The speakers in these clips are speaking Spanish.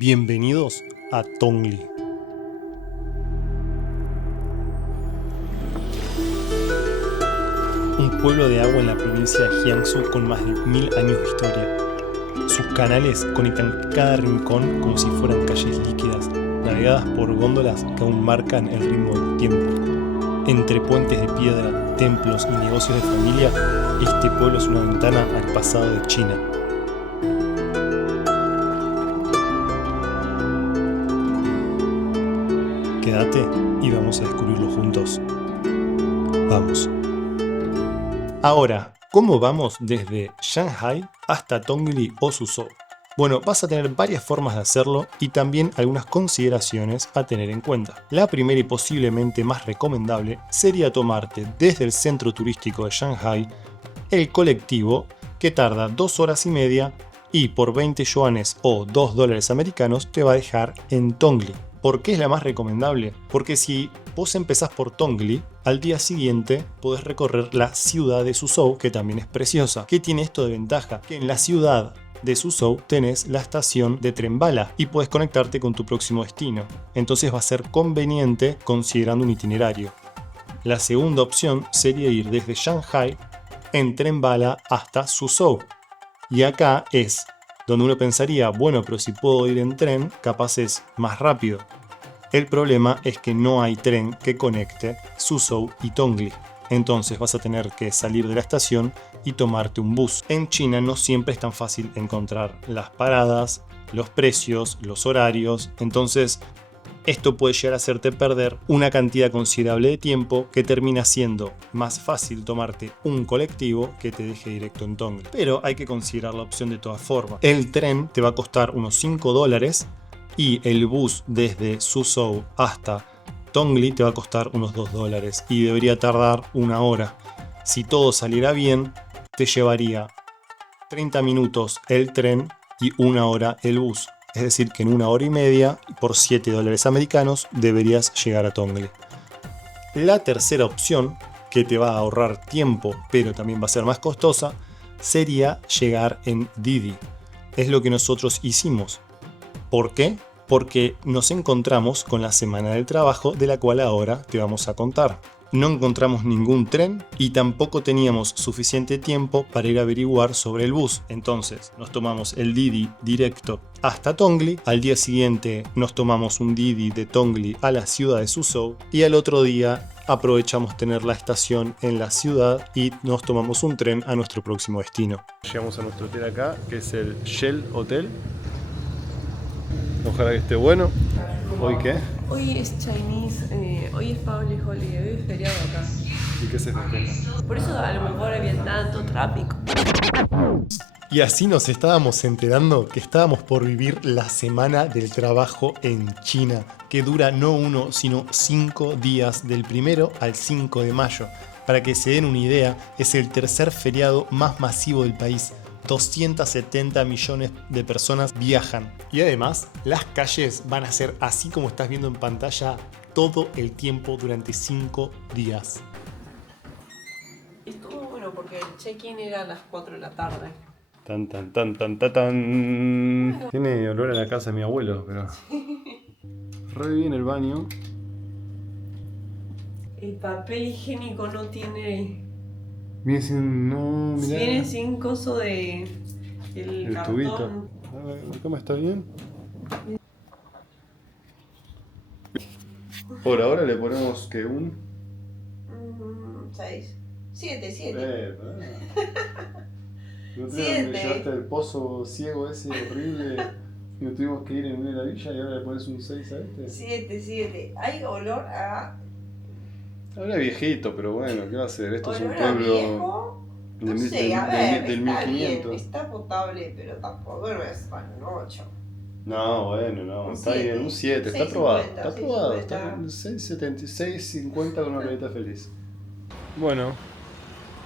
Bienvenidos a Tongli. Un pueblo de agua en la provincia de Jiangsu con más de 1000 años de historia. Sus canales conectan cada rincón como si fueran calles líquidas, navegadas por góndolas que aún marcan el ritmo del tiempo. Entre puentes de piedra, templos y negocios de familia, este pueblo es una ventana al pasado de China. Quédate y vamos a descubrirlo juntos. Vamos. Ahora, ¿cómo vamos desde Shanghai hasta Tongli o Suzhou? Bueno, vas a tener varias formas de hacerlo y también algunas consideraciones a tener en cuenta. La primera y posiblemente más recomendable sería tomarte desde el centro turístico de Shanghai el colectivo que tarda 2 horas y media y por 20 yuanes o 2 dólares americanos te va a dejar en Tongli. ¿Por qué es la más recomendable? Porque si vos empezás por Tongli, al día siguiente podés recorrer la ciudad de Suzhou, que también es preciosa. ¿Qué tiene esto de ventaja? Que en la ciudad de Suzhou tenés la estación de tren bala y puedes conectarte con tu próximo destino. Entonces va a ser conveniente considerando un itinerario. La segunda opción sería ir desde Shanghai en tren bala hasta Suzhou. Y acá es donde uno pensaría, bueno, pero si puedo ir en tren, capaz es más rápido. El problema es que no hay tren que conecte Suzhou y Tongli. Entonces vas a tener que salir de la estación y tomarte un bus. En China no siempre es tan fácil encontrar las paradas, los precios, los horarios. Entonces esto puede llegar a hacerte perder una cantidad considerable de tiempo que termina siendo más fácil tomarte un colectivo que te deje directo en Tongli. Pero hay que considerar la opción de todas formas. El tren te va a costar unos 5 dólares y el bus desde Suzhou hasta Tongli te va a costar unos 2 dólares y debería tardar 1 hora. Si todo saliera bien, te llevaría 30 minutos el tren y 1 hora el bus. Es decir, que en 1 hora y media, por 7 dólares americanos, deberías llegar a Tongli. La tercera opción, que te va a ahorrar tiempo, pero también va a ser más costosa, sería llegar en Didi. Es lo que nosotros hicimos. ¿Por qué? Porque nos encontramos con la semana del trabajo, de la cual ahora te vamos a contar. No encontramos ningún tren y tampoco teníamos suficiente tiempo para ir a averiguar sobre el bus. Entonces nos tomamos el Didi directo hasta Tongli. Al día siguiente nos tomamos un Didi de Tongli a la ciudad de Suzhou. Y al otro día aprovechamos tener la estación en la ciudad y nos tomamos un tren a nuestro próximo destino. Llegamos a nuestro hotel acá, que es el Shell Hotel. Ojalá que esté bueno. ¿Hoy qué? Hoy es Chinese, hoy es Public Holiday, hoy es feriado acá. ¿Y qué se festeja? Por eso a lo mejor había tanto tráfico. Y así nos estábamos enterando que estábamos por vivir la semana del trabajo en China, que dura no 1, sino 5 días, del 1 al 5 de mayo. Para que se den una idea, es el tercer feriado más masivo del país. 270 millones de personas viajan. Y además, las calles van a ser así como estás viendo en pantalla todo el tiempo durante 5 días. Estuvo bueno porque el check-in era a las 4 de la tarde. Tan tan tan tan tan tan. Tiene olor a la casa de mi abuelo, pero re bien el baño. El papel higiénico no tiene... Viene sin... no, mirá. Viene sin coso de... el cartón. Tubito. A ver, ¿la cama está bien? Por ahora le ponemos que un... 6. 7. No te 7. llevaste al pozo ciego ese horrible y nos tuvimos que ir en medio de la villa y ahora le pones un 6 a este. 7. Hay olor a... Ahora viejito, pero bueno, ¿qué va a hacer? Esto es un olor a pueblo viejo. del, No sé, del, a ver, del está 1500. bien, está potable, pero tampoco no es para un 8. No, bueno, no, Un está 7. bien, un 7, está 6,50, aprobado, está aprobado, 6,50. está en 6,76,50 con una carita feliz. Bueno,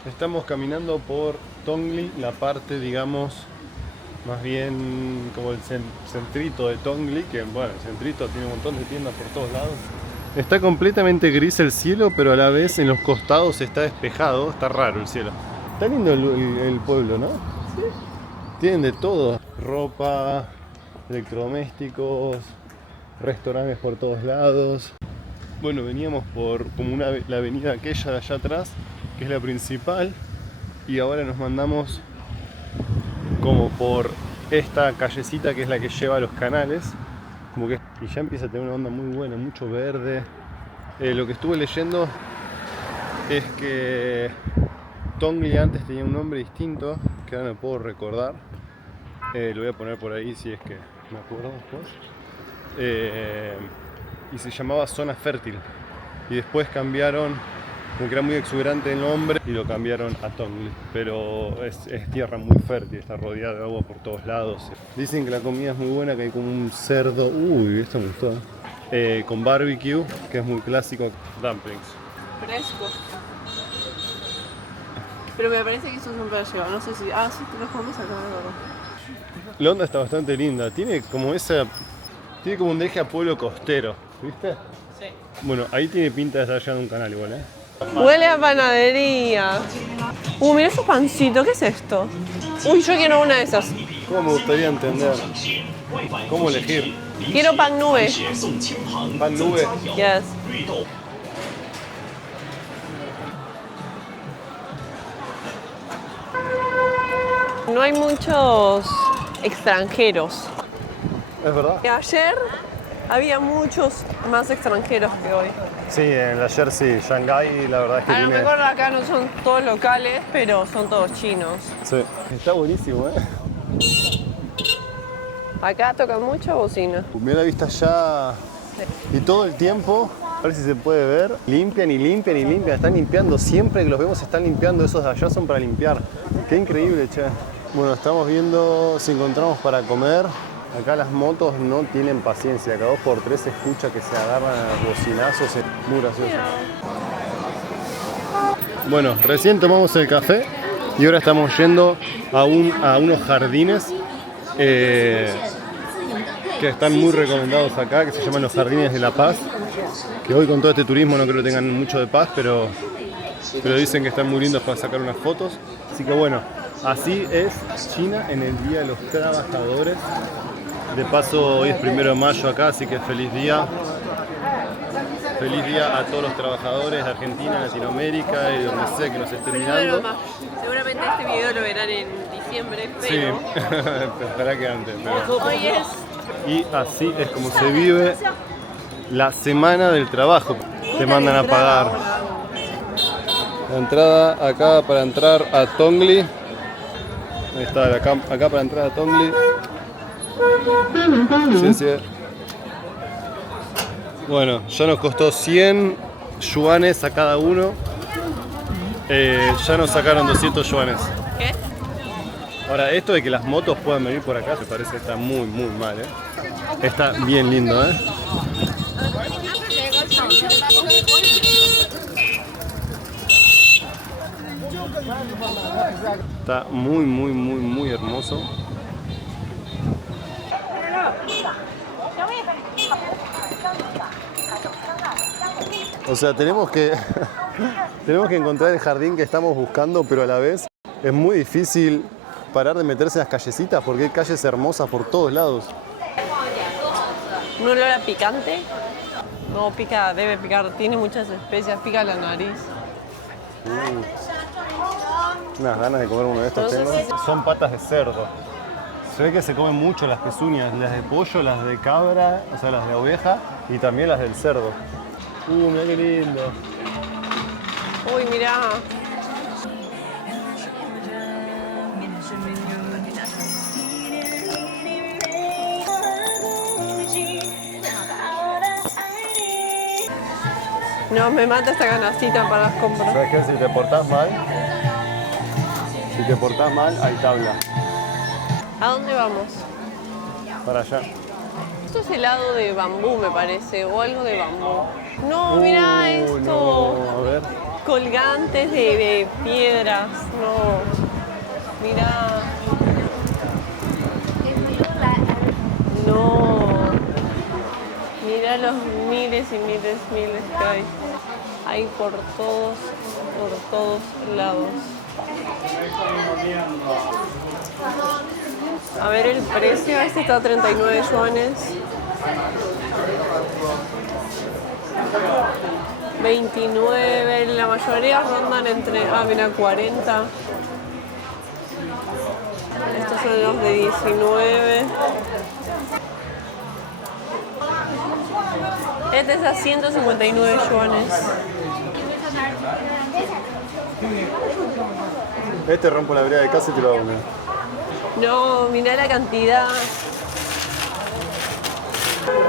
estamos caminando por Tongli, la parte, digamos, más bien como el centrito de Tongli, que bueno, el centrito tiene un montón de tiendas por todos lados. Está completamente gris el cielo, pero a la vez en los costados está despejado, está raro el cielo. Está lindo el pueblo, ¿no? Sí. Tienen de todo, ropa, electrodomésticos, restaurantes por todos lados. Bueno, veníamos por como la avenida aquella de allá atrás, que es la principal, y ahora nos mandamos como por esta callecita que es la que lleva a los canales, como que, y ya empieza a tener una onda muy buena, mucho verde. Lo que estuve leyendo es que Tongli antes tenía un nombre distinto, que ahora no puedo recordar. Lo voy a poner por ahí si es que me acuerdo después. Y se llamaba Zona Fértil. Y después cambiaron, porque era muy exuberante el nombre, y lo cambiaron a Tongli. Pero es tierra muy fértil, está rodeada de agua por todos lados. Dicen que la comida es muy buena, que hay como un cerdo, uy, esto me gustó, con barbecue, que es muy clásico, dumplings. Fresco. Pero me parece que eso siempre lleva. No sé si. Ah, sí, te lo comes acá, de verdad. La onda está bastante linda, tiene como un deje a pueblo costero, ¿viste? Sí. Bueno, ahí tiene pinta de estar llegando un canal igual, Huele a panadería. Mira ese pancito, ¿qué es esto? Uy, yo quiero una de esas. ¿Cómo me gustaría entender? ¿Cómo elegir? Quiero pan nube. ¿Pan nube? Yes. No hay muchos extranjeros. Es verdad. Ayer había muchos más extranjeros que hoy. Sí, en el ayer sí, Shanghái la verdad es que A lo tiene... mejor acá no son todos locales, pero son todos chinos. Sí, está buenísimo, Acá tocan mucha bocina. Mira la vista allá. Y todo el tiempo, a ver si se puede ver, limpian y limpian y limpian, están limpiando, siempre que los vemos están limpiando, esos de allá son para limpiar. Qué increíble, che. Bueno, estamos viendo si encontramos para comer. Acá las motos no tienen paciencia, cada 2x3 se escucha que se agarran a los bocinazos, es muy gracioso. Bueno, recién tomamos el café y ahora estamos yendo a unos jardines que están muy recomendados acá, que se llaman los Jardines de la Paz, que hoy con todo este turismo no creo que tengan mucho de paz, pero dicen que están muy lindos para sacar unas fotos. Así que bueno, así es China en el Día de los Trabajadores. De paso, hoy es 1 de mayo acá, así que feliz día. Feliz día a todos los trabajadores de Argentina, Latinoamérica y donde sea que nos estén mirando. Seguramente este video lo verán en diciembre, pero... Sí, ojalá que antes. Pero... Hoy es... Y así es como se vive la semana del trabajo. Te mandan a pagar. La entrada acá para entrar a Tongli. Ahí está, acá para entrar a Tongli. Sí, sí. Bueno, ya nos costó 100 yuanes a cada uno. Ya nos sacaron 200 yuanes. ¿Qué? Ahora, esto de que las motos puedan venir por acá, me parece que está muy, muy mal, Está bien lindo, Está muy, muy, muy, muy hermoso. O sea, tenemos que encontrar el jardín que estamos buscando, pero a la vez es muy difícil parar de meterse en las callecitas porque hay calles hermosas por todos lados. ¿Un olor a picante? No, pica, debe picar, tiene muchas especias, pica la nariz. Unas ganas de comer uno de estos tengo. Son patas de cerdo. Se ve que se comen mucho las pezuñas, las de pollo, las de cabra, o sea, las de oveja y también las del cerdo. Mira qué lindo. Uy, mirá. No, me mata esta canastita para las compras. ¿Sabes qué? Si te portás mal, hay tabla. ¿A dónde vamos? Para allá. Esto es helado de bambú, me parece, o algo de bambú. No, mirá esto. No, a ver. Colgantes de piedras. No. Mirá. No. Mirá los miles y miles que hay. Hay por todos lados. A ver el precio, este está a 39 yuanes. 29, la mayoría rondan entre, mira, 40. Estos son los de 19. Este es a 159 yuanes. Este rompo la vereda de casa y te lo hago. No, mirá la cantidad.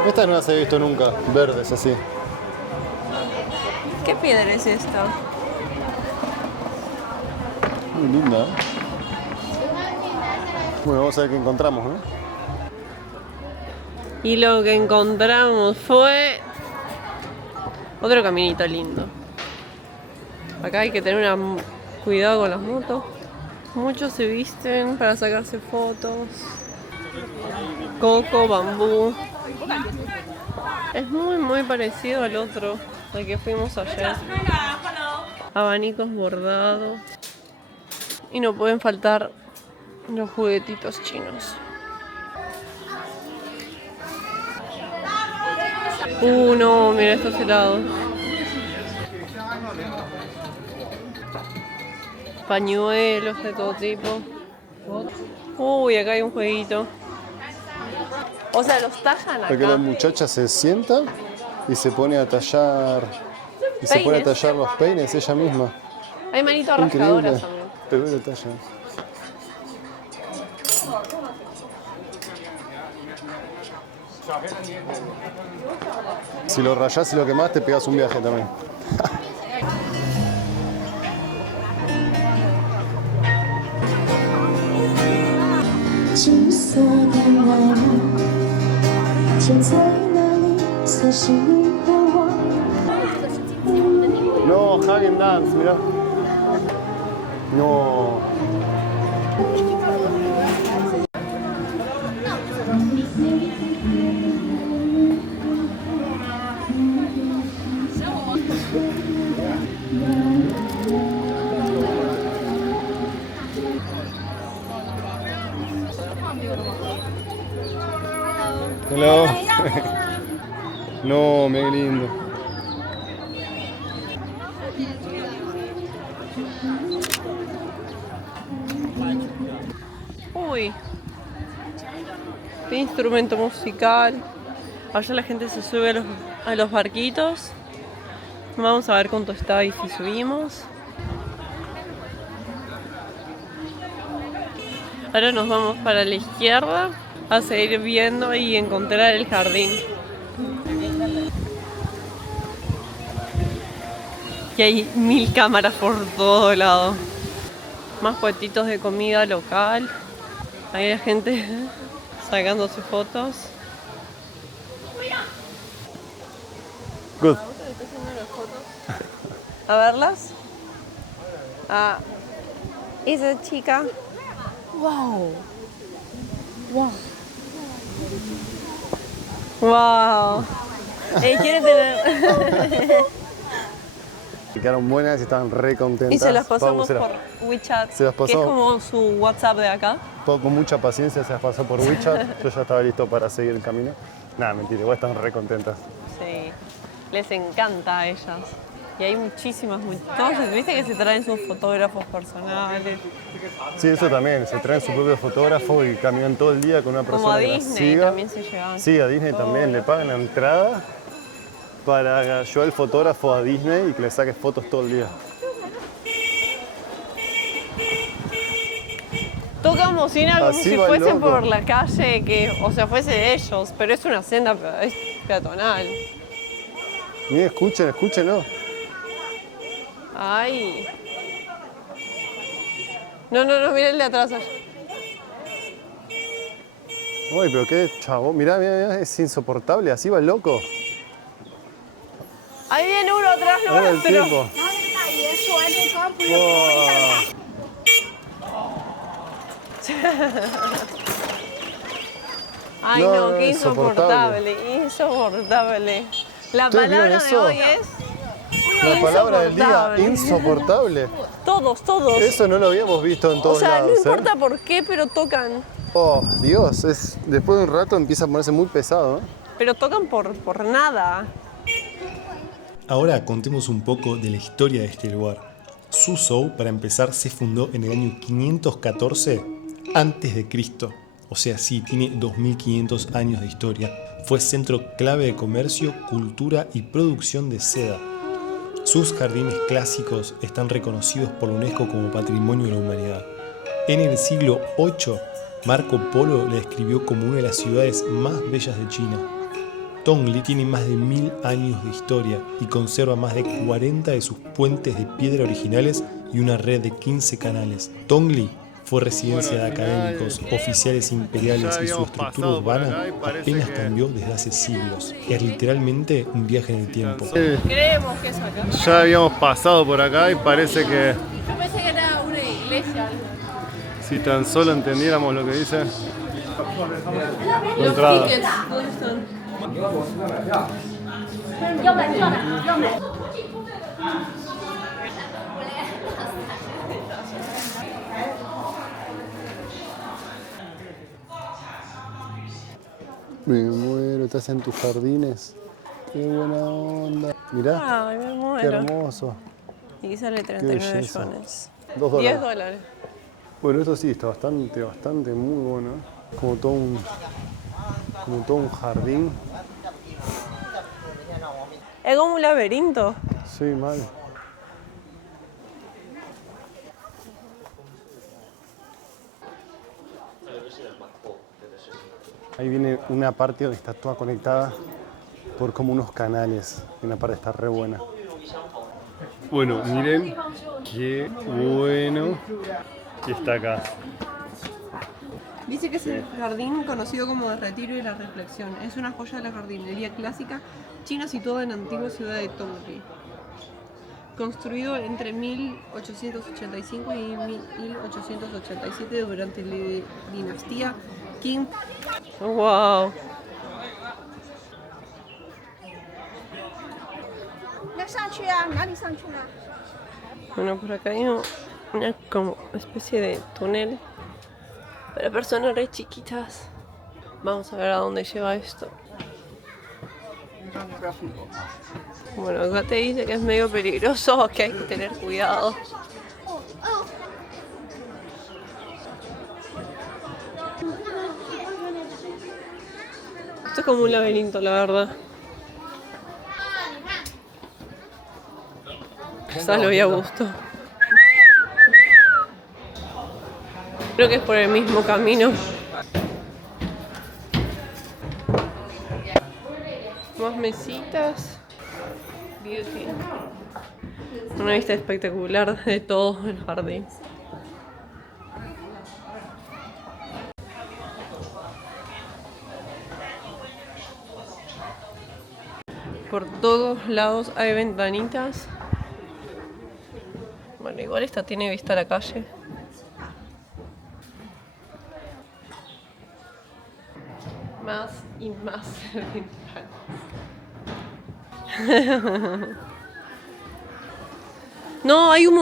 Estas no las he visto nunca, verdes así. ¿Qué piedra es esta? Muy linda, ¿eh? Bueno, vamos a ver qué encontramos, ¿no? Y lo que encontramos fue otro caminito lindo. Acá hay que tener cuidado con las motos. Muchos se visten para sacarse fotos. Coco, bambú. Es muy parecido al otro, al que fuimos ayer. Abanicos bordados. Y no pueden faltar los juguetitos chinos. No, mira estos helados. Pañuelos de todo tipo. Uy, acá hay un jueguito. O sea, los tallan Porque la acá. muchacha se sienta y se pone a tallar. Y se pone a Peines. tallar los peines ella misma. Hay manitos Increíble. rascadoras también. Pero lo talla. Si lo rayás y lo quemás, te pegas un viaje también. No, Hagen Dance, mirá. No. Hello. No, mira qué lindo. Uy. Qué instrumento musical. Allá la gente se sube a los barquitos. Vamos a ver cuánto está ahí si subimos. Ahora nos vamos para la izquierda a seguir viendo y encontrar el jardín. Y hay 1000 cámaras por todo lado. Más puestitos de comida local. Ahí la gente sacándose fotos. Good. A verlas. Esa chica. Wow. Wow. Wow. Quiere tener. Quedaron buenas y estaban re contentas. Y se las Pau, pasamos por WeChat. se las Que es pasamos. como su WhatsApp de acá. Pau con mucha paciencia se las pasó por WeChat. Yo ya estaba listo para seguir el camino. Nada, mentira, igual están re contentas. Sí. Les encanta a ellas. Y hay muchísimas. Todos, viste que se traen sus fotógrafos personales. Sí, eso también. Se traen su propio fotógrafo y caminan todo el día con una persona Como a que las Disney siga. también se llevan. Sí, a Disney también. Le pagan la entrada para llevar el fotógrafo a Disney y que le saque fotos todo el día. Tocan bocina como Así si va el fuesen loco. por la calle, o sea, fuese de ellos, pero es una senda es peatonal. Miren, escúchenlo. Ay. No, mira el de atrás allá. Uy, pero qué chavo. Mirá, es insoportable. Así va el loco. Ahí viene uno atrás Ahora el nuestro. tiempo. Ay, No, no, no, qué insoportable. insoportable. La ¿Ustedes vieron palabra de eso? hoy es La palabra del día, insoportable. insoportable. todos. Eso no lo habíamos visto en O todos sea, lados. no importa por qué, pero tocan. Oh, Dios, después de un rato empieza a ponerse muy pesado, ¿no? Pero tocan por nada. Ahora contemos un poco de la historia de este lugar. Suzhou, para empezar, se fundó en el año 514 a.C. O sea, sí, tiene 2500 años de historia. Fue centro clave de comercio, cultura y producción de seda. Sus jardines clásicos están reconocidos por la UNESCO como Patrimonio de la Humanidad. En el siglo VIII, Marco Polo la describió como una de las ciudades más bellas de China. Tongli tiene más de 1000 años de historia y conserva más de 40 de sus puentes de piedra originales y una red de 15 canales. Tongli fue residencia de académicos, oficiales imperiales y su estructura urbana apenas cambió desde hace siglos. Es literalmente un viaje en el tiempo. Creemos que es acá. Ya habíamos pasado por acá y parece que Yo pensé que era una iglesia. si tan solo entendiéramos lo que dice. Los Entrada. tickets, ¿dónde están? Me muero, estás en tus jardines. Qué buena onda. Mirá, Ay, me qué muero. hermoso. Y aquí sale 39 belleza. yuanes. $2. 10 dólares. Bueno, esto sí está bastante muy bueno. Como todo un jardín. Es como un laberinto. Sí, mal. Ahí viene una parte donde está toda conectada por como unos canales. Y una parte está re buena. Bueno, miren qué bueno que está acá. Dice que es el jardín conocido como el Retiro y la Reflexión. Es una joya de la jardinería clásica china situada en la antigua ciudad de Tongli. Construido entre 1885 y 1887 durante la dinastía Qing. ¡Wow! Bueno, por acá hay una como especie de túnel para personas re chiquitas. Vamos a ver a dónde lleva esto. Bueno, acá te dice que es medio peligroso, que hay que tener cuidado. Esto es como un laberinto, la verdad. Quizás lo vi a gusto. Creo que es por el mismo camino. Más mesitas. Beauty. Una vista espectacular de todo el jardín. Por todos lados hay ventanitas. Bueno, igual esta tiene vista a la calle. Más y más ventanas. No, hay un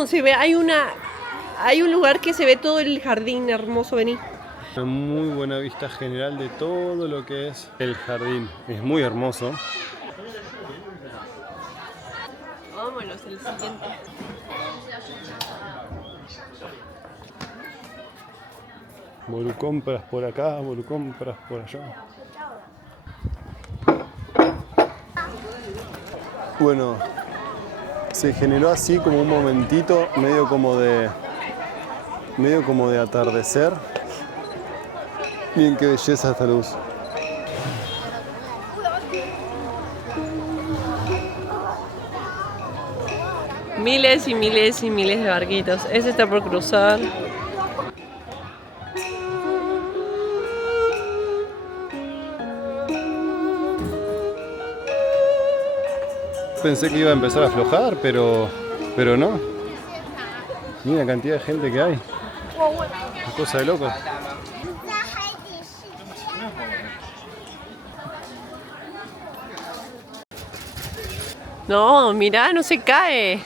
lugar que se ve todo el jardín hermoso, vení. Una muy buena vista general de todo lo que es el jardín. Es muy hermoso. Vámonos, el siguiente. Volucompras por acá, volucompras por allá. Bueno, se generó así como un momentito medio como de atardecer. Miren qué belleza esta luz. Miles y miles y miles de barquitos. Ese está por cruzar. Pensé que iba a empezar a aflojar, pero no. Mira la cantidad de gente que hay. Es cosa de loco. No, mirá, no se cae.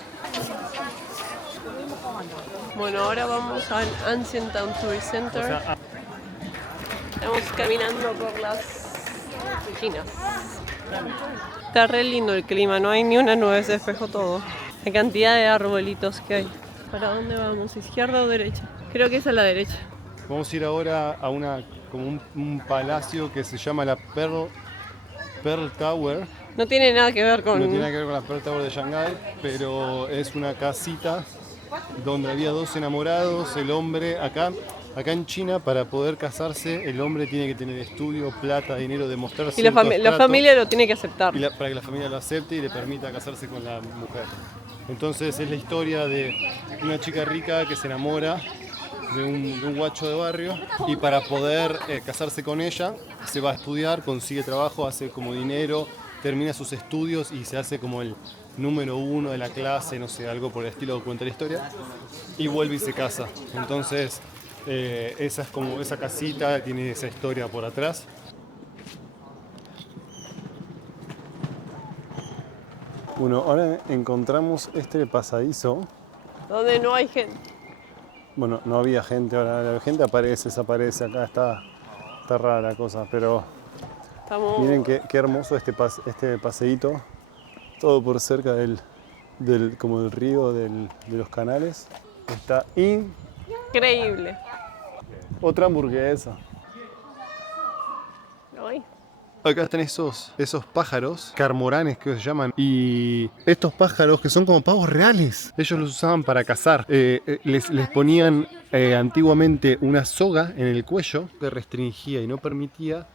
Bueno, ahora vamos al Ancient Town Tourist Center. Estamos caminando por las chinas. Está re lindo el clima, no hay ni una nube, se despejó todo. La cantidad de arbolitos que hay. ¿Para dónde vamos? ¿Izquierda o derecha? Creo que es a la derecha. Vamos a ir ahora a como un palacio que se llama la Pearl Tower. No tiene nada que ver con... No tiene nada que ver con la Pearl Tower de Shanghái, pero es una casita donde había dos enamorados. El hombre, acá en China, para poder casarse, el hombre tiene que tener estudio, plata, dinero, demostrar Y la cierto estrato, familia lo tiene que aceptar. para que la familia lo acepte y le permita casarse con la mujer. Entonces es la historia de una chica rica que se enamora de un guacho de barrio y para poder casarse con ella se va a estudiar, consigue trabajo, hace como dinero, termina sus estudios y se hace como el número uno de la clase, no sé, algo por el estilo, cuenta la historia, y vuelve y se casa. Entonces esa casita tiene esa historia por atrás. Bueno, ahora encontramos este pasadizo. Donde no hay gente. Bueno, no había gente, ahora la gente aparece, desaparece, acá está rara la cosa, pero miren qué hermoso este paseíto, todo por cerca como del río, de los canales. Está increíble. Otra hamburguesa. Ay. Acá están esos pájaros, cormoranes que se llaman, y estos pájaros que son como pavos reales. Ellos los usaban para cazar. Les ponían antiguamente una soga en el cuello que restringía y no permitía,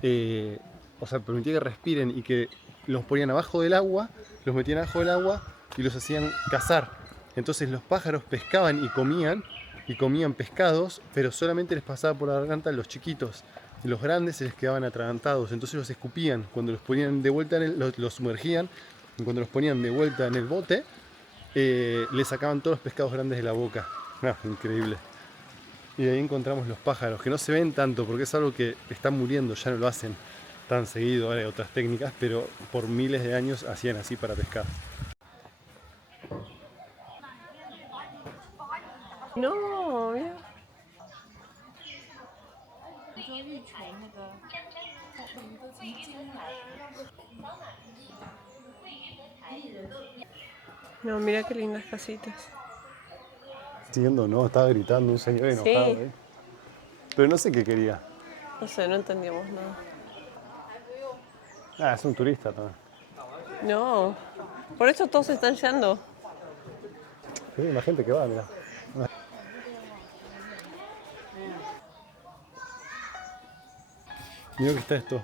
permitía que respiren y que los ponían abajo del agua, los metían abajo del agua y los hacían cazar. Entonces los pájaros pescaban y comían pescados, pero solamente les pasaba por la garganta a los chiquitos. Los grandes se les quedaban atragantados, entonces los escupían. Cuando los ponían de vuelta, los sumergían, y cuando los ponían de vuelta en el bote, le sacaban todos los pescados grandes de la boca. Increíble. Y ahí encontramos los pájaros, que no se ven tanto porque es algo que están muriendo, ya no lo hacen tan seguido, ahora hay otras técnicas, pero por miles de años hacían así para pescar. No, mira. No, mira qué lindas casitas. Siguiendo, no, estaba gritando un señor enojado. Sí. Pero no sé qué quería. No sé, no entendíamos nada. Es un turista también. No, por eso todos están yendo. Sí, la gente que va, mira. Mira que está esto.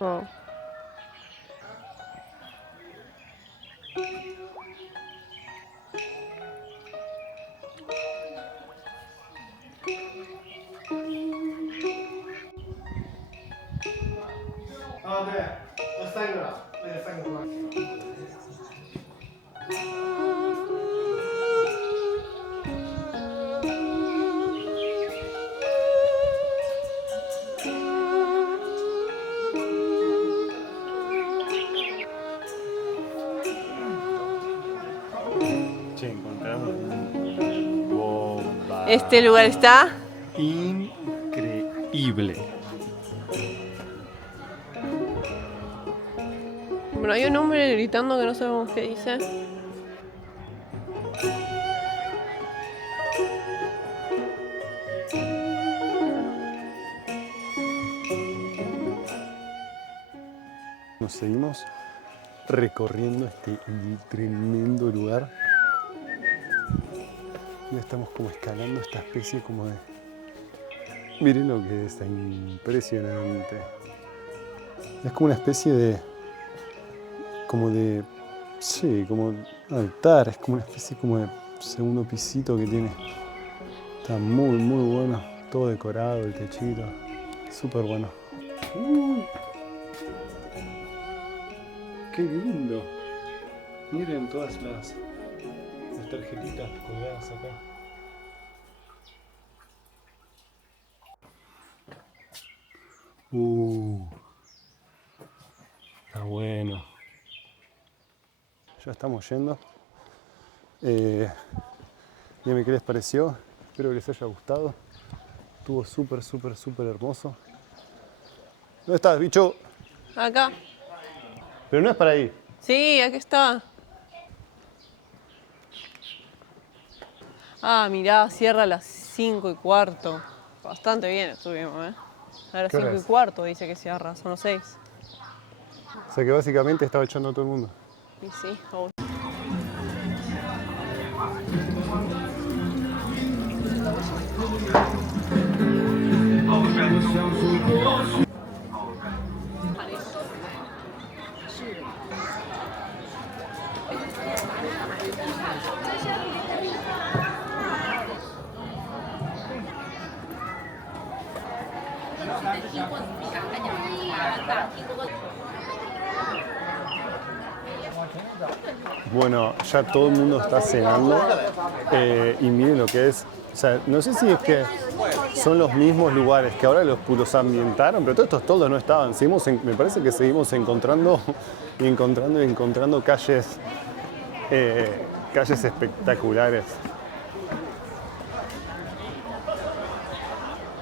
No. Che, encontramos un bomba. Este lugar está increíble. Bueno, hay un hombre gritando que no sabemos qué dice. Nos seguimos recorriendo este tremendo lugar. Ya estamos como escalando esta especie como de... Miren lo que es, impresionante. Es como una especie de... Sí, como altar, es como una especie como de segundo pisito que tiene. Está muy, muy bueno. Todo decorado, el techito. Súper bueno. ¡Qué lindo! Miren todas las tarjetitas colgadas acá. Está bueno. ya estamos yendo. Díganme qué les pareció. Espero que les haya gustado. Estuvo súper, súper, súper hermoso. ¿Dónde estás, bicho? Acá. Pero no es para ir. Sí, aquí está. Ah, mirá, cierra a las 5:15. Bastante bien estuvimos, ¿eh? A las ¿Qué hora 5:15 dice que cierra, son las 6. O sea que básicamente estaba echando a todo el mundo. Y sí, obvio. Bueno, ya todo el mundo está cenando y miren lo que es. O sea, no sé si es que son los mismos lugares que ahora los ambientaron, pero todos estos toldos no estaban. Me parece que seguimos encontrando y encontrando calles espectaculares.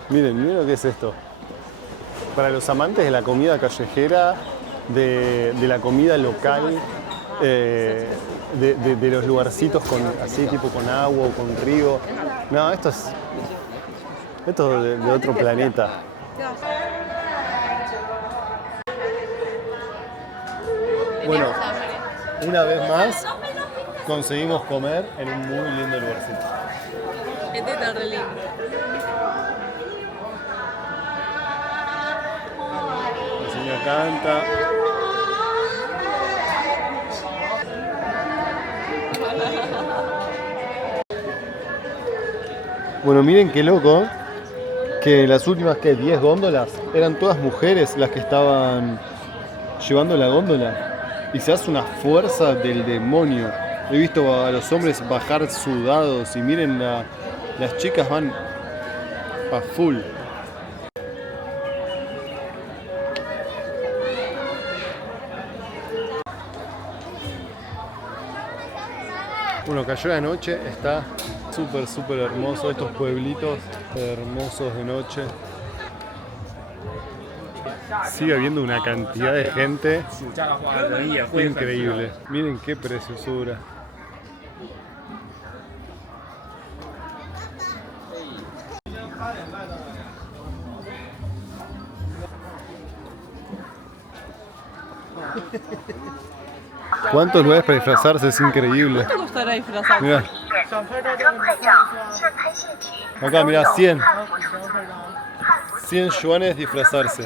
Miren lo que es esto. Para los amantes de la comida callejera, de la comida local, de los lugarcitos así tipo con agua o con río. No, esto es de otro planeta. Bueno, una vez más conseguimos comer en un muy lindo lugarcito. Este está re lindo. La señora canta. Bueno, miren qué loco que las últimas 10 góndolas eran todas mujeres las que estaban llevando la góndola y se hace una fuerza del demonio. He visto a los hombres bajar sudados y miren las chicas van a full. Bueno, cayó la noche, está súper, súper hermoso, estos pueblitos hermosos de noche. Sigue habiendo una cantidad de gente increíble. Miren qué preciosura. ¿Cuántos lugares para disfrazarse? Es increíble. ¿Cuánto costará disfrazarse? Mirá. Acá, mirá, 100. 100 yuanes disfrazarse.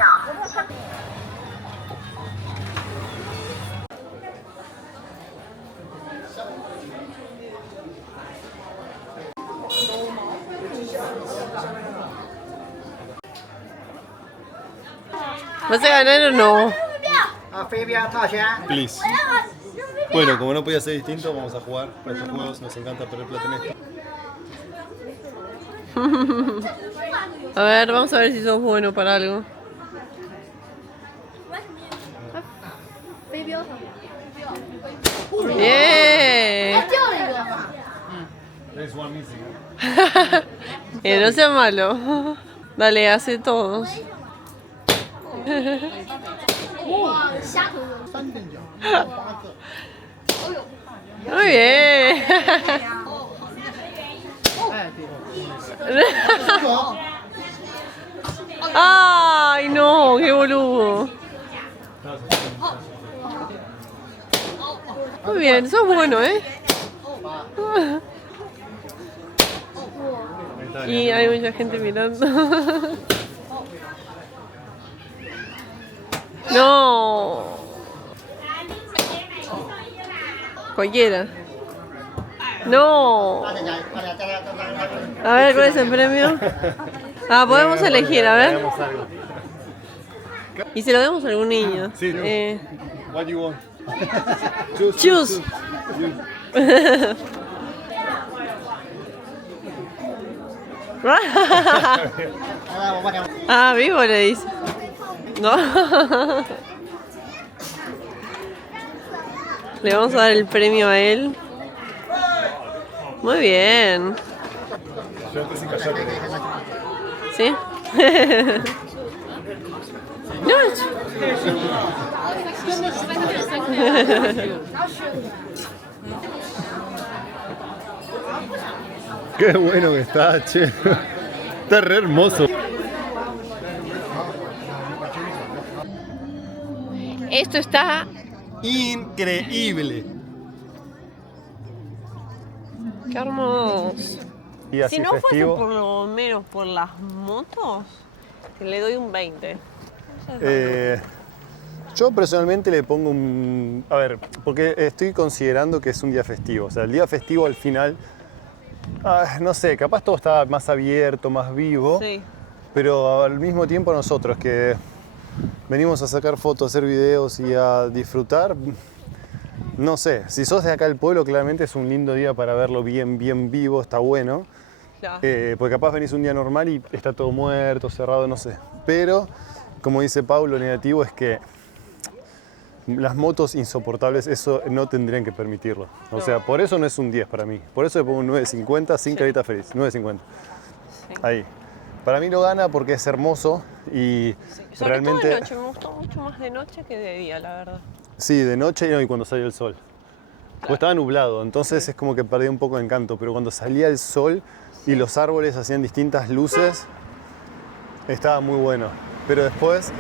¿Vas a ganar o no? Please. Bueno, como no podía ser distinto, vamos a jugar a estos juegos. Nos encanta perder plata en esto. A ver, vamos a ver si sos bueno para algo. ¡Bien! No sea malo. Dale, hace todos. Muy bien. Ay, no, qué boludo. Muy bien, sos bueno, ¿eh? Y hay mucha gente mirando. No. Cualquiera. No. A ver, ¿cuál es el premio? Ah, podemos elegir, a ver. Y se lo demos a algún niño. Sí, What do you want? Choose. Ah, vivo le dice. No. Le vamos a dar el premio a él. Muy bien. ¿Sí? No, Qué bueno que está, che. Está re hermoso. esto está Increíble. qué hermoso. Y así Si no fuese festivo. por lo menos por las motos, que le doy un 20. Yo personalmente le pongo un... A ver, porque estoy considerando que es un día festivo. O sea, el día festivo al final, no sé, capaz todo está más abierto, más vivo. Sí. Pero al mismo tiempo nosotros que venimos a sacar fotos, a hacer videos y a disfrutar, no sé, si sos de acá del pueblo claramente es un lindo día para verlo bien vivo, está bueno. Claro. Porque capaz venís un día normal y está todo muerto, cerrado, no sé. Pero, como dice Pau, lo negativo es que las motos insoportables, eso no tendrían que permitirlo. O sea, por eso no es un 10 para mí. Por eso le pongo un 9.50 sin carita feliz. 9.50. Sí. Ahí. Para mí lo gana porque es hermoso y Sobre realmente... todo de noche, me gustó mucho más de noche que de día, la verdad. Sí, de noche y cuando salió el sol. Pues estaba nublado, entonces es como que perdía un poco de encanto. Pero cuando salía el sol y los árboles hacían distintas luces, estaba muy bueno. Pero después,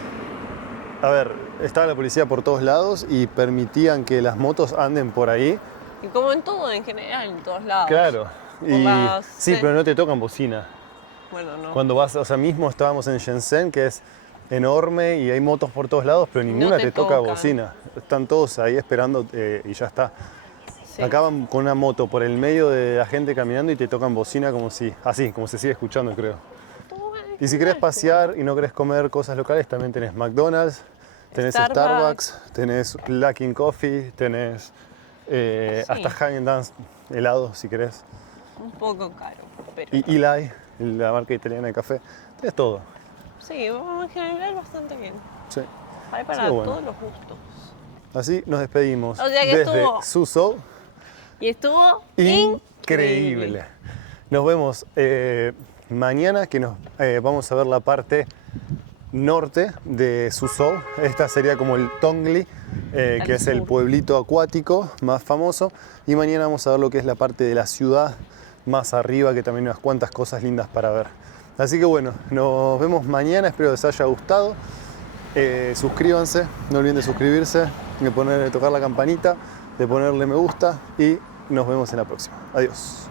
a ver, estaba la policía por todos lados y permitían que las motos anden por ahí. Y como en todo, en general, en todos lados. Claro. Y, las- sí, sí. pero no te tocan bocina. Bueno, no. Cuando vas, o sea, mismo estábamos en Shenzhen, que es enorme y hay motos por todos lados, pero ninguna te te toca tocan. bocina. Están todos ahí esperando y ya está. Sí. Acaban con una moto por el medio de la gente caminando y te tocan bocina como si, así, como se sigue escuchando, creo. Todo bueno, en Y si general, querés pasear y no querés comer cosas locales, también tenés McDonald's, tenés Starbucks, tenés Luckin Coffee, tenés hasta Häagen-Dazs helado, si querés. un poco caro, pero Y Eli, la marca italiana de café. Tenés todo. sí, en general bastante bien. Sí. Hay para Sí, bueno. todos los gustos. Así nos despedimos O sea que desde estuvo Suzhou. Y estuvo Increíble. Nos vemos mañana que nos vamos a ver la parte norte de Suzhou. Esta sería como el Tongli, que es el sur. pueblito acuático más famoso. Y mañana vamos a ver lo que es la parte de la ciudad más arriba, que también hay unas cuantas cosas lindas para ver. Así que bueno, nos vemos mañana, espero que les haya gustado. Suscríbanse, no olviden de suscribirse, de tocar la campanita, de ponerle me gusta y nos vemos en la próxima. Adiós.